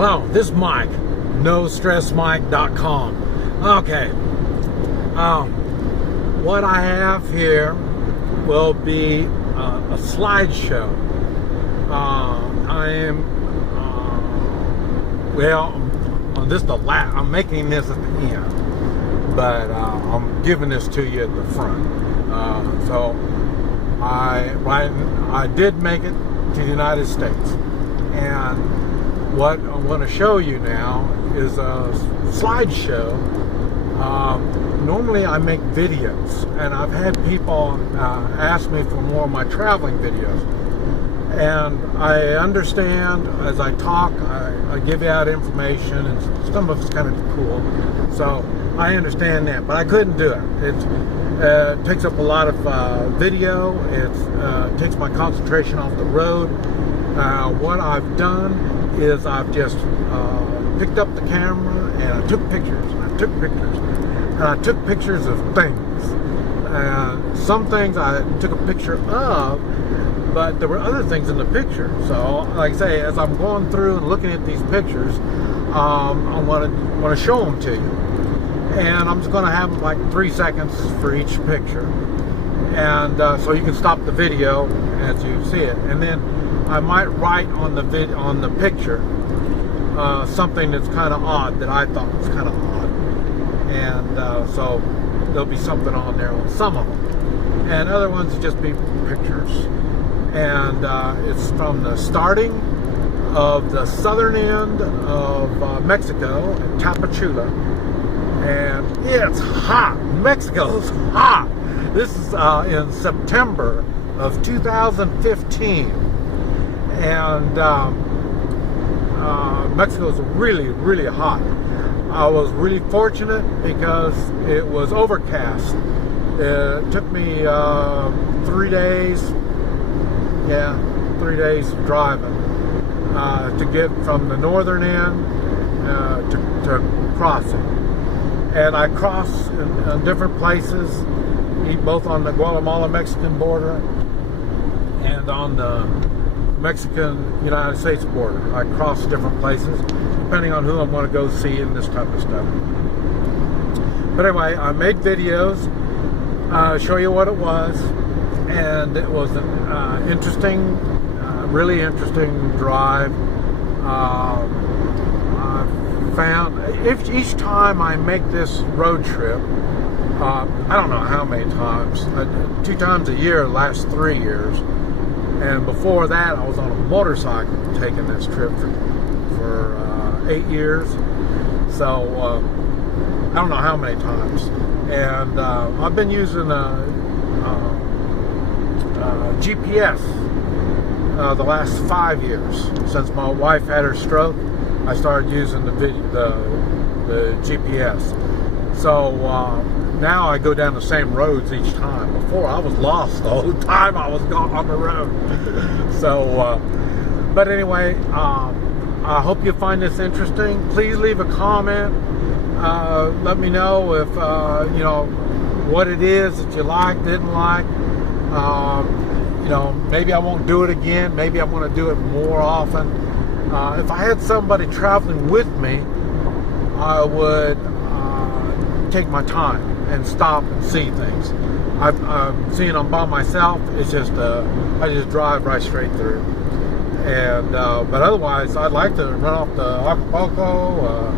Well, this is Mike, NoStressMike.com. Okay, what I have here will be a slideshow. I'm making this at the end, but I'm giving this to you at the front. So I did make it to the United States, and what I'm going to show you now is a slideshow. Normally I make videos, and I've had people ask me for more of my traveling videos, and I understand as I talk, I give out information, and some of it's kind of cool, so I understand that, but I couldn't do it. It takes up a lot of video. It takes my concentration off the road. What I've done is I've just picked up the camera and I took pictures, and I took pictures, and I took pictures of things. Some things I took a picture of, but there were other things in the picture. So, like I say, as I'm going through and looking at these pictures, I want to show them to you. And I'm just going to have like 3 seconds for each picture, and so you can stop the video as you see it. And then I might write on the picture something that's kind of odd, that I thought was kind of odd, and so there'll be something on there on some of them, and other ones just be pictures. And it's from the starting of the southern end of Mexico, in Tapachula, and it's hot. Mexico's hot. This is in September of 2015. And Mexico's really, really hot. I was really fortunate because it was overcast. It took me 3 days, 3 days driving to get from the northern end to crossing. And I crossed in different places, both on the Guatemala-Mexican border and on the Mexican-United States border. I cross different places, depending on who I'm going to go see and this type of stuff. But anyway, I made videos, show you what it was, and it was an interesting, really interesting drive. I found each time I make this road trip, I don't know how many times, 2 times a year the last 3 years. And before that, I was on a motorcycle taking this trip for 8 years. So I don't know how many times. And I've been using GPS the last 5 years. Since my wife had her stroke, I started using the GPS. So now I go down the same roads each time. Before, I was lost the whole time I was on the road. So, but anyway, I hope you find this interesting. Please leave a comment. Let me know if, you know, what it is that you like, didn't like. You know, maybe I won't do it again. Maybe I'm going to do it more often. If I had somebody traveling with me, I would take my time and stop and see things. I'm seeing them by myself. It's just I just drive right straight through. And but otherwise, I'd like to run off to Acapulco.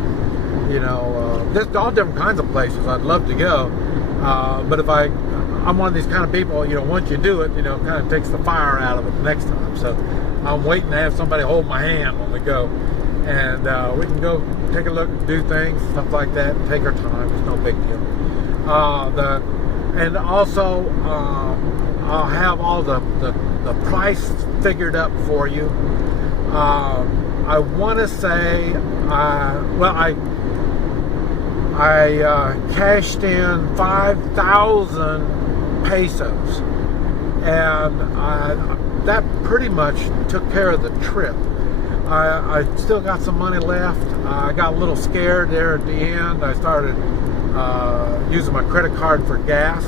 You know, there's all different kinds of places I'd love to go. But if I'm one of these kind of people, you know, once you do it, you know, it kind of takes the fire out of it the next time. So I'm waiting to have somebody hold my hand when we go, and we can go take a look, do things, stuff like that, take our time. It's no big deal. And also, I'll have all the price figured up for you. I want to say, I cashed in 5,000 pesos, and that pretty much took care of the trip. I still got some money left. I got a little scared there at the end. I started using my credit card for gas.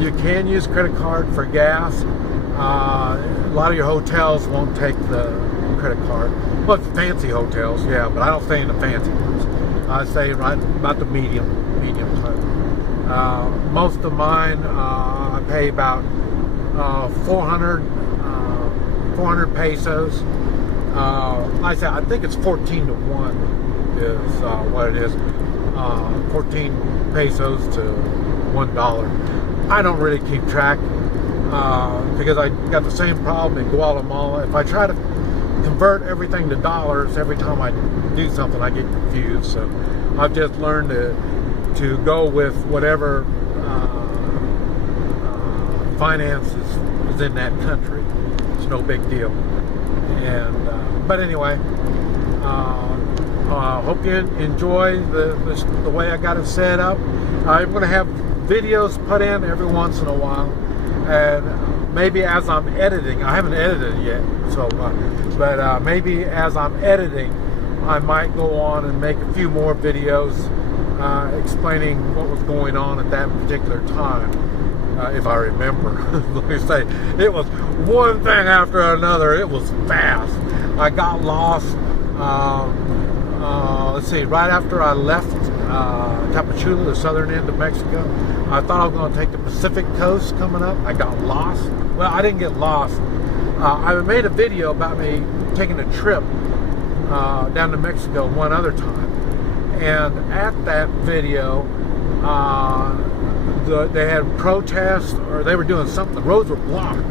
You can use credit card for gas. A lot of your hotels won't take the credit card. Well, it's fancy hotels, yeah, but I don't stay in the fancy ones. I stay right about the medium type. Most of mine, I pay about 400 pesos. Like I said, I think it's 14 to 1 is what it is. 14 pesos to $1. I don't really keep track because I got the same problem in Guatemala. If I try to convert everything to dollars every time I do something, I get confused. So I've just learned to go with whatever finances is in that country. It's no big deal. And but anyway, hope you enjoy the way I got it set up. I'm going to have videos put in every once in a while, and maybe as I'm editing, I haven't edited yet, so but maybe as I'm editing, I might go on and make a few more videos explaining what was going on at that particular time, if I remember. Let me say, it was one thing after another. It was fast. I got lost. Let's see, right after I left Tapachula, the southern end of Mexico, I thought I was going to take the Pacific coast coming up. I got lost. Well, I didn't get lost. I made a video about me taking a trip down to Mexico one other time. And at that video, they had protests, or they were doing something. The roads were blocked,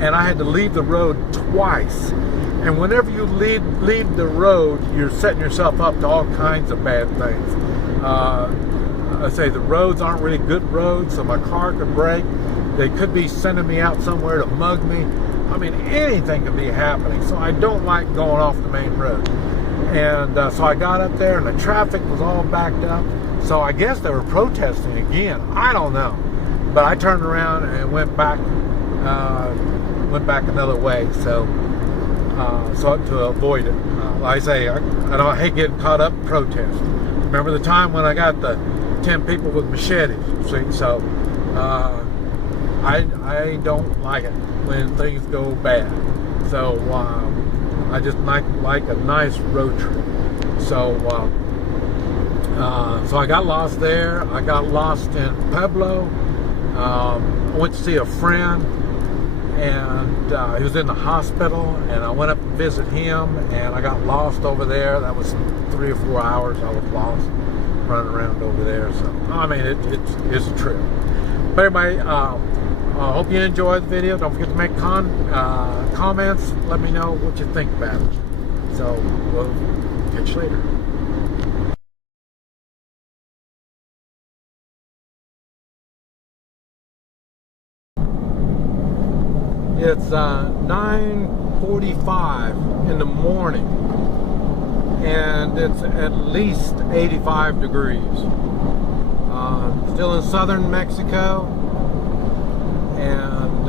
and I had to leave the road twice. And whenever you leave the road, you're setting yourself up to all kinds of bad things. I say the roads aren't really good roads, so my car could break. They could be sending me out somewhere to mug me. I mean, anything could be happening. So I don't like going off the main road. And so I got up there, and the traffic was all backed up. So I guess they were protesting again. I don't know. But I turned around and went back another way. So to avoid it. Like I say, I hate getting caught up in protest. Remember the time when I got the 10 people with machetes? See, so I don't like it when things go bad. So I just like a nice road trip. So so I got lost there. I got lost in Pueblo. I went to see a friend, and he was in the hospital, and I went up to visit him, and I got lost over there. That was 3 or 4 hours I was lost running around over there. So I mean, it's a trip. But anyway, I hope you enjoyed the video. Don't forget to make comments. Let me know what you think about it. So we'll catch you later. It's 9:45 in the morning, and it's at least 85 degrees. Still in southern Mexico, and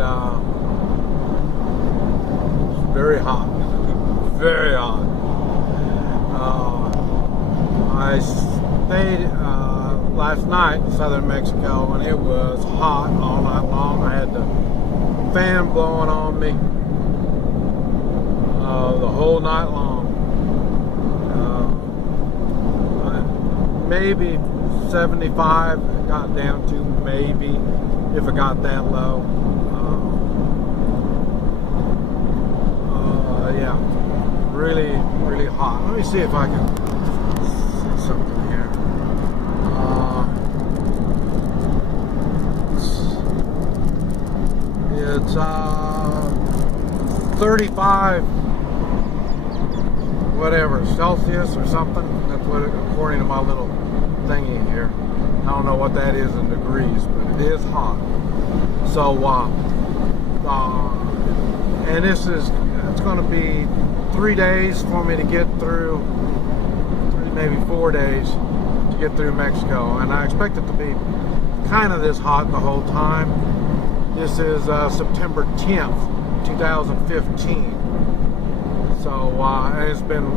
it's very hot, very hot. I stayed last night in southern Mexico, and it was hot all night long. I had the fan blowing on me the whole night long. Maybe 75 it got down to, maybe, if it got that low. Yeah, really, really hot. Let me see if I can see something here. It's 35 whatever Celsius or something. That's what, according to my little thingy here. I don't know what that is in degrees, but it is hot. So and it's going to be 3 days for me to get through, maybe 4 days to get through Mexico, and I expect it to be kind of this hot the whole time. This is September 10th, 2015. So it's been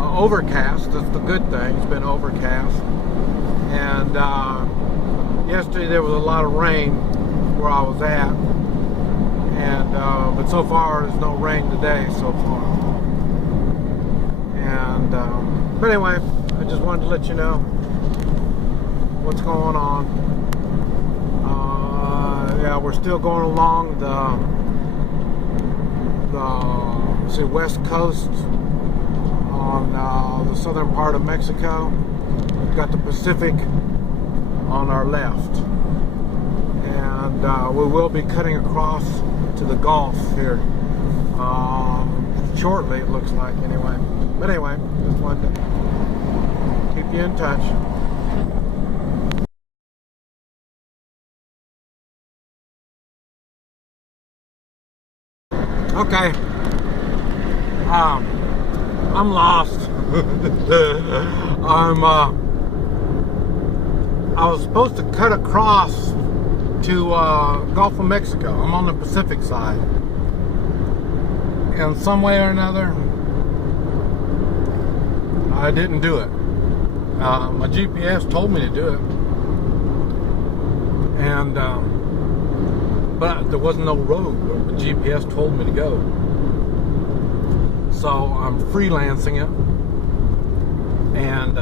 overcast. That's the good thing. It's been overcast. And yesterday there was a lot of rain where I was at. And but so far there's no rain today so far. But anyway, I just wanted to let you know what's going on. Yeah, we're still going along the west coast on the southern part of Mexico. We've got the Pacific on our left, and we will be cutting across to the Gulf here shortly, it looks like, anyway. But anyway, just wanted to keep you in touch. Okay, I'm lost. I was supposed to cut across to Gulf of Mexico. I'm on the Pacific side, and some way or another, I didn't do it. My GPS told me to do it, and but there wasn't no road where the GPS told me to go. So I'm freelancing it, and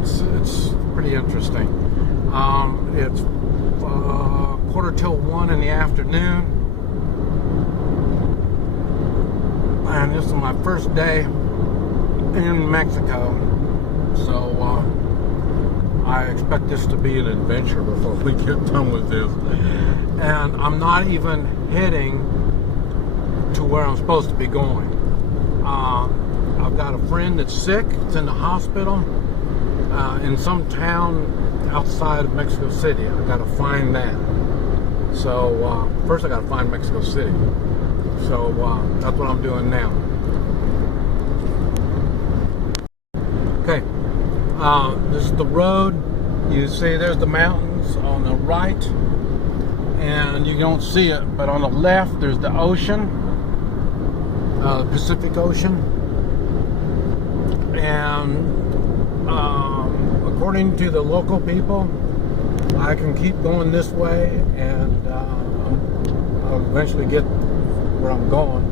it's pretty interesting. It's 1:45 in the afternoon, and this is my first day in Mexico. So I expect this to be an adventure before we get done with this. And I'm not even heading to where I'm supposed to be going. I've got a friend that's sick. It's in the hospital in some town outside of Mexico City. I've got to find that. So first I got to find Mexico City. So that's what I'm doing now. Okay. This is the road. You see there's the mountains on the right, and you don't see it, but on the left there's the ocean, the Pacific Ocean. And according to the local people, I can keep going this way, and I'll eventually get where I'm going.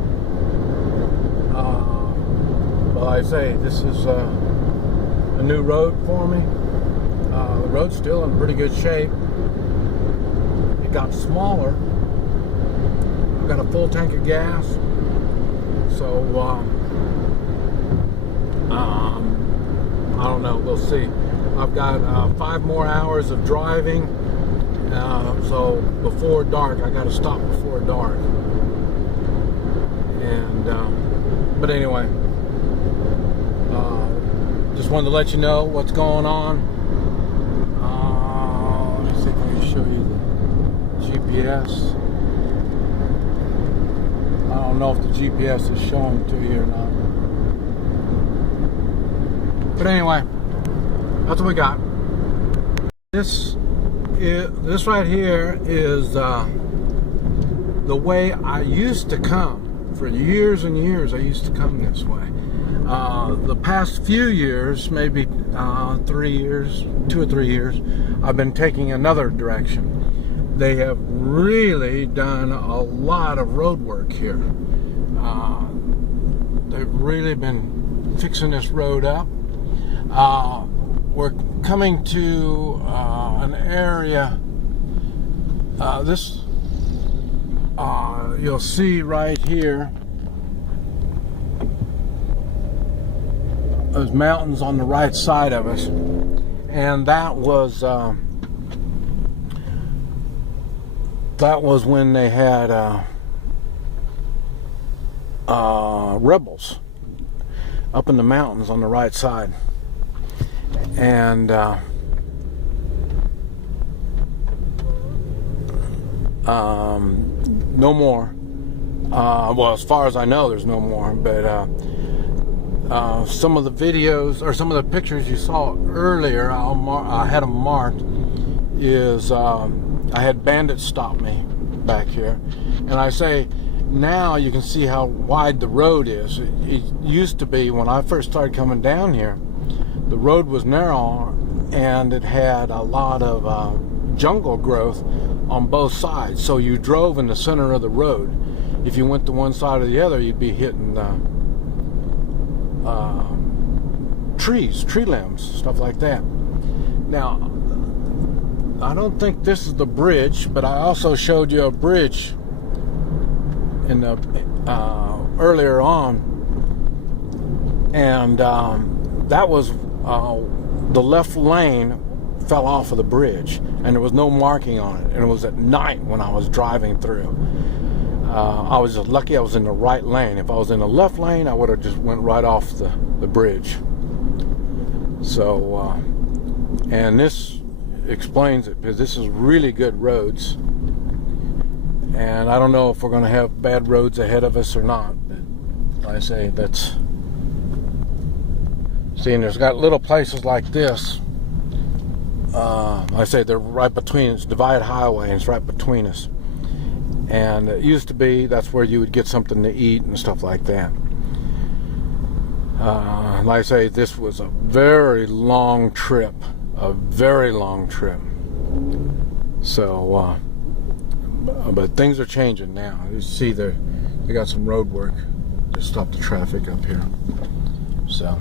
Well, I say this is a new road for me. The road's still in pretty good shape. It got smaller. I've got a full tank of gas, so I don't know, we'll see. I've got 5 more hours of driving, so before dark, I got to stop before dark. And but anyway, just wanted to let you know what's going on. Let me see if I can show you the GPS. I don't know if the GPS is showing to you or not. But anyway, that's what we got. This right here is the way I used to come. For years and years, I used to come this way. The past few years, maybe 3 years, 2 or 3 years, I've been taking another direction. They have really done a lot of road work here. They've really been fixing this road up. We're coming to an area, you'll see right here, those mountains on the right side of us, and that was when they had rebels up in the mountains on the right side. And no more. Well, as far as I know, there's no more. But some of the videos or some of the pictures you saw earlier, I had them marked. I had bandits stop me back here, and I say now you can see how wide the road is. It used to be, when I first started coming down here, the road was narrow and it had a lot of jungle growth on both sides. So you drove in the center of the road. If you went to one side or the other, you'd be hitting trees, tree limbs, stuff like that. Now, I don't think this is the bridge, but I also showed you a bridge in the earlier on, and that was the left lane fell off of the bridge, and there was no marking on it, and it was at night when I was driving through. I was just lucky I was in the right lane. If I was in the left lane, I would have just went right off the bridge. So, and this explains it, because this is really good roads, and I don't know if we're going to have bad roads ahead of us or not. But like I say, that's, see, and there's got little places like this. Like I say, they're right between, it's a divided highway, and it's right between us. And it used to be, that's where you would get something to eat and stuff like that. Like I say, this was a very long trip. A very long trip. So, but things are changing now. You see, they got some road work to stop the traffic up here. So,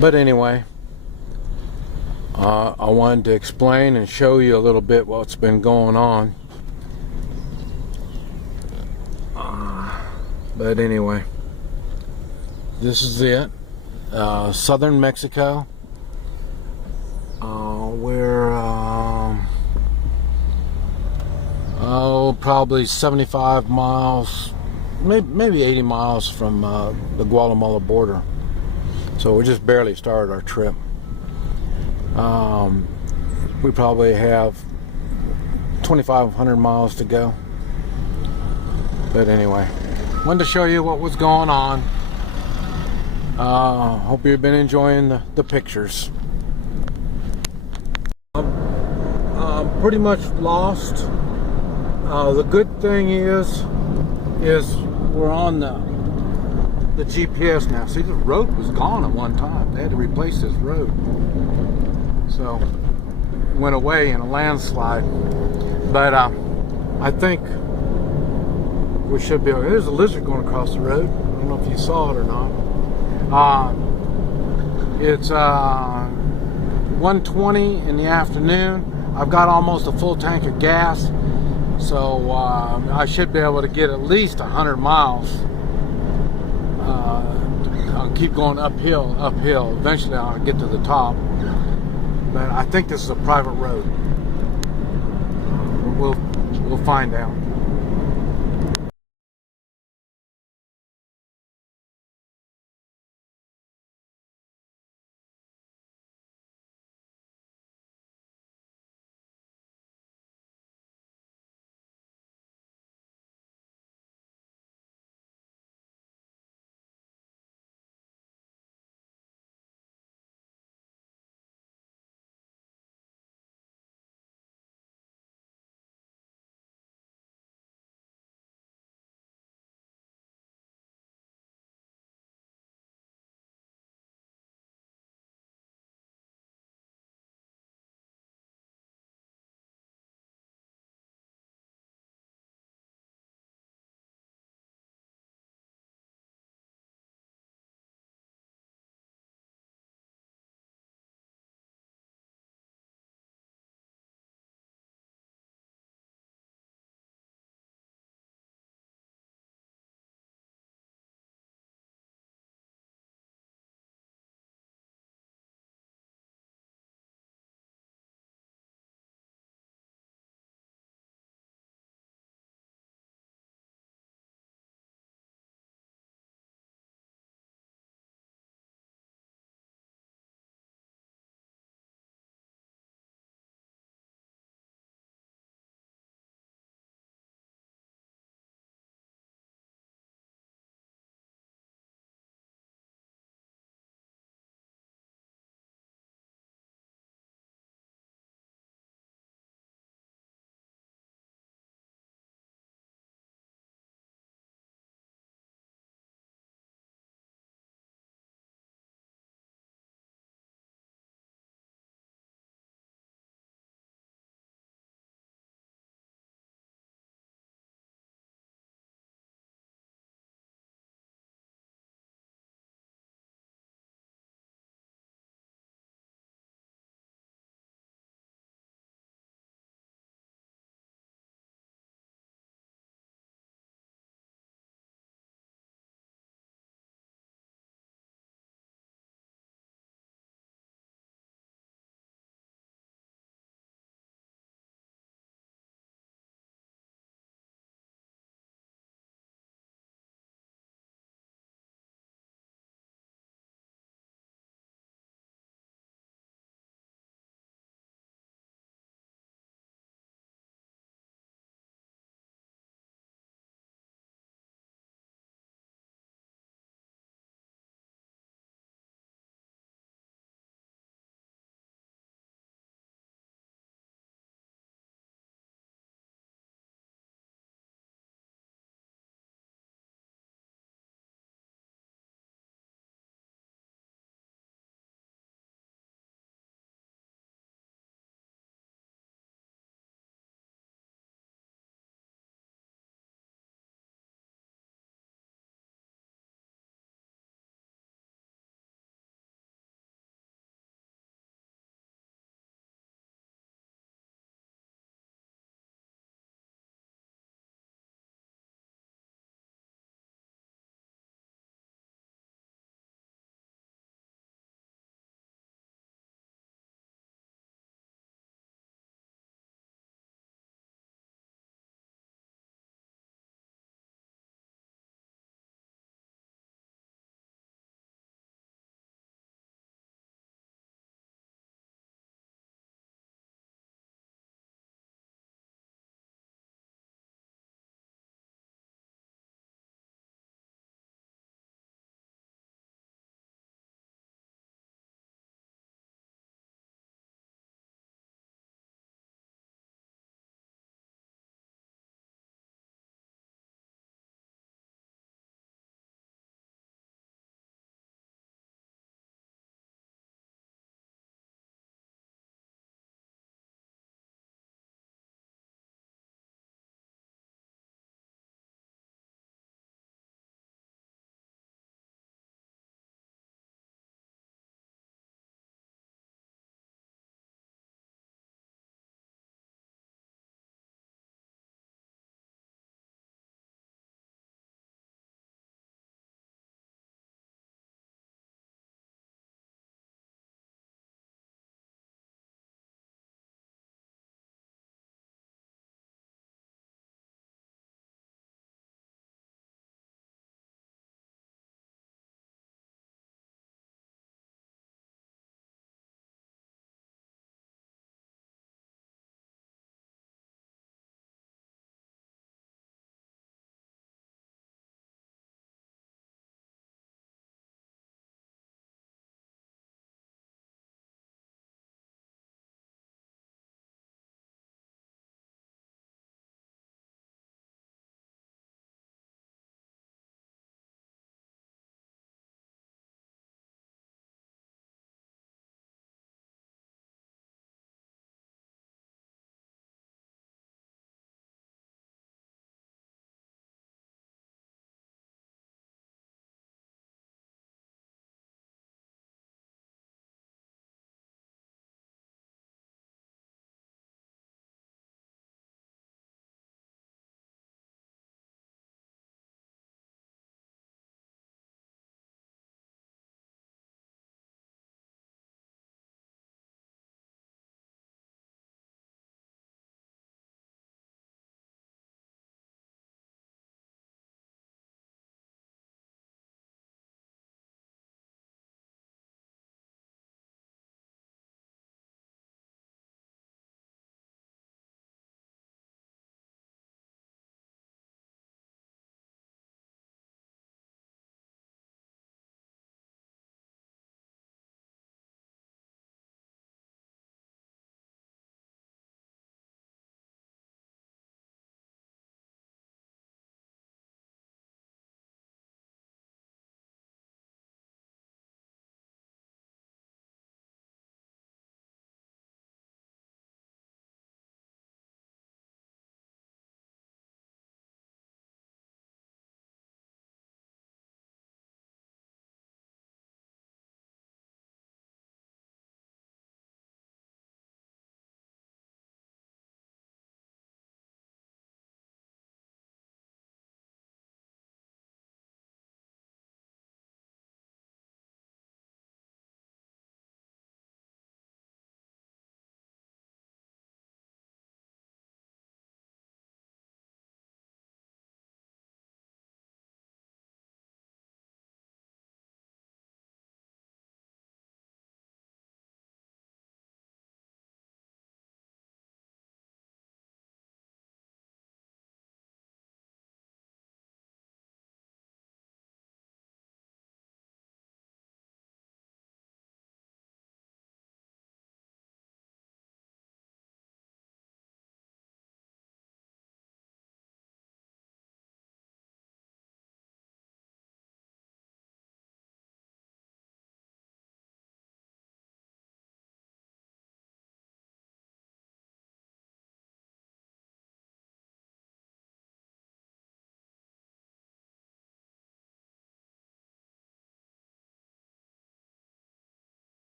but anyway, I wanted to explain and show you a little bit what's been going on. But anyway, this is it. Southern Mexico. We're probably 75 miles, maybe 80 miles from the Guatemala border. So we just barely started our trip. We probably have 2,500 miles to go. But anyway, wanted to show you what was going on. Hope you've been enjoying the pictures. I'm pretty much lost. The good thing is we're on the GPS now. See, the road was gone at one time. They had to replace this road. So it went away in a landslide. But I think we should be okay. There's a lizard going across the road. I don't know if you saw it or not. It's 1:20 in the afternoon. I've got almost a full tank of gas, so I should be able to get at least 100 miles. I'll keep going uphill. Eventually I'll get to the top. But I think this is a private road. We'll find out.